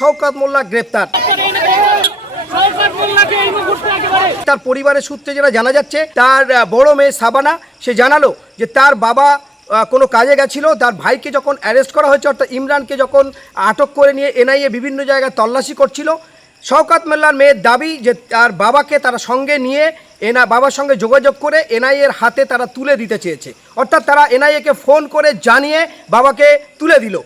শওকত মোল্লা গ্রেপ্তার। তার পরিবারের সূত্রে যেটা জানা যাচ্ছে, তার বড় মেয়ে সাবানা সে জানালো যে তার বাবা কোনো কাজে গেছিল, তার ভাইকে যখন অ্যারেস্ট করা হয়েছে অর্থাৎ ইমরানকে যখন আটক করে নিয়ে এনআইএ বিভিন্ন জায়গায় তল্লাশি করছিল, শওকত মোল্লার মেয়ের দাবি যে তার বাবাকে তারা সঙ্গে নিয়ে বাবার সঙ্গে যোগাযোগ করে এনআইএর হাতে তারা তুলে দিতে চেয়েছে, অর্থাৎ তারা এনআইএকে ফোন করে জানিয়ে বাবাকে তুলে দিল।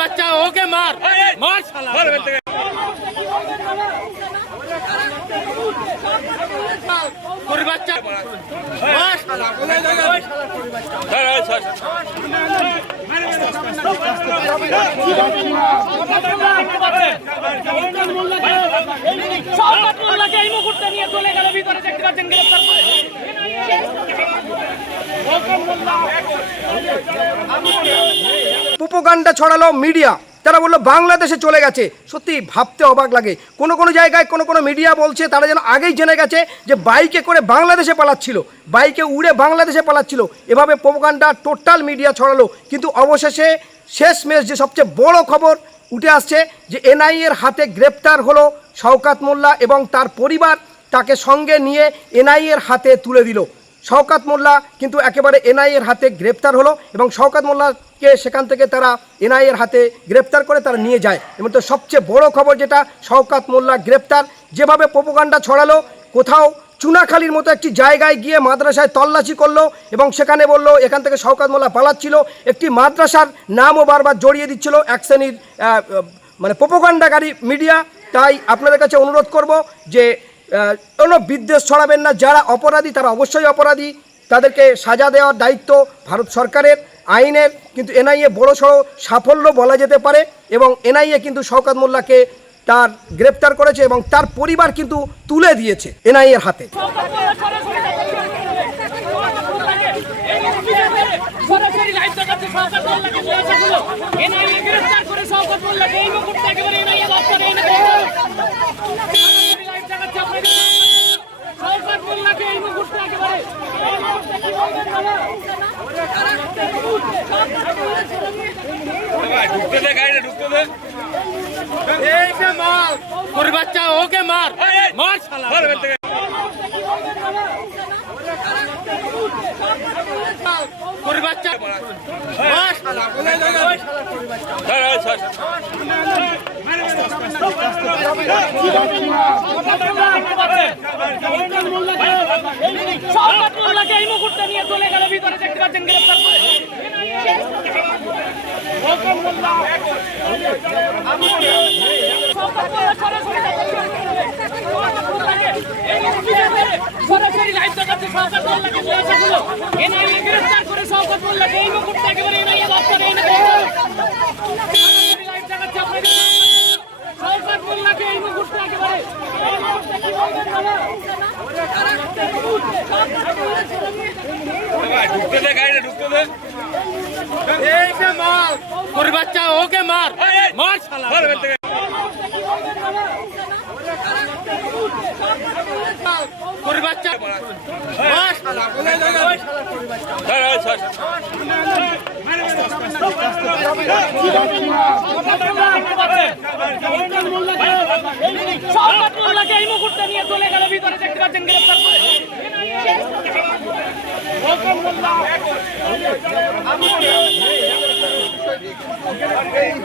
বাচ্চা ওকে মার মার শালা বাচ্চা এই মুহূর্তে নিয়ে চলে গেল ভিতরে, দেখতে পাচ্ছেন গ্রেফতার করে। প্রোপাগান্ডা ছড়ালো মিডিয়া, তারা বললো বাংলাদেশে চলে গেছে। সত্যি ভাবতে অবাক লাগে, কোনো কোনো জায়গায় কোনো কোনো মিডিয়া বলছে তারা যেন আগেই জেনে গেছে যে বাইকে করে বাংলাদেশে পালাচ্ছিল, বাইকে উড়ে বাংলাদেশে পালাচ্ছিল। এভাবে প্রোপাগান্ডা টোটাল মিডিয়া ছড়ালো, কিন্তু অবশেষে শেষমেশ যে সবচেয়ে বড় খবর উঠে আসছে যে এনআইএর হাতে গ্রেপ্তার হলো শওকত মোল্লা এবং তার পরিবার তাকে সঙ্গে নিয়ে এনআইএর হাতে তুলে দিল। শওকত মোল্লা কিন্তু একেবারে এনআইএর হাতে গ্রেপ্তার হলো এবং শওকত মোল্লাকে সেখান থেকে তারা এনআইএর হাতে গ্রেপ্তার করে তারা নিয়ে যায়। এবং তো সবচেয়ে বড় খবর যেটা, শওকত মোল্লা গ্রেপ্তার। যেভাবে প্রোপাগান্ডা ছড়ালো, কোথাও চুনাখালীর মতো একটি জায়গায় গিয়ে মাদ্রাসায় তল্লাশি করলো এবং সেখানে বললো এখান থেকে শওকত মোল্লা পালাচ্ছিল, একটি মাদ্রাসার নামও বারবার জড়িয়ে দিচ্ছিল এক শ্রেণীর মানে প্রোপাগান্ডাকারী মিডিয়া। তাই আপনাদের কাছে অনুরোধ করব যে কোনো বিদ্বেষ ছড়াবেন না, যারা অপরাধী তারা অবশ্যই অপরাধী, তাদেরকে সাজা দেওয়ার দায়িত্ব ভারত সরকারের, আইনের। কিন্তু এনআইএ বড়সড় সাফল্য বলা যেতে পারে এবং এনআইএ কিন্তু শওকত মোল্লাকে তার গ্রেপ্তার করেছে এবং তার পরিবার কিন্তু তুলে দিয়েছে এনআইএর হাতে। বাচ্চা ওকে মার মার শালা বাচ্চা এই মুহূর্তে নিয়ে চলে গেল ভিতরে, দেখতে পাচ্ছেন গ্রেফতার করে। সরাসরি লাইভ দেখাচ্ছে শওকত মোল্লাকে এনআইএ গ্রেফতার করে শওকত মোল্লাকে এই মুহূর্তে একেবারে এনআইএ দপ্তরে এনে লাইভ দেখাচ্ছে আপনাদের শওকত মোল্লাকে এই মুহূর্তে একেবারে বাচ্চা ওকে মার মার শালা বাচ্চা এই মুহূর্তে নিয়ে চলে গেল ভিতরে, দেখতে পাচ্ছেন গ্রেফতার করে।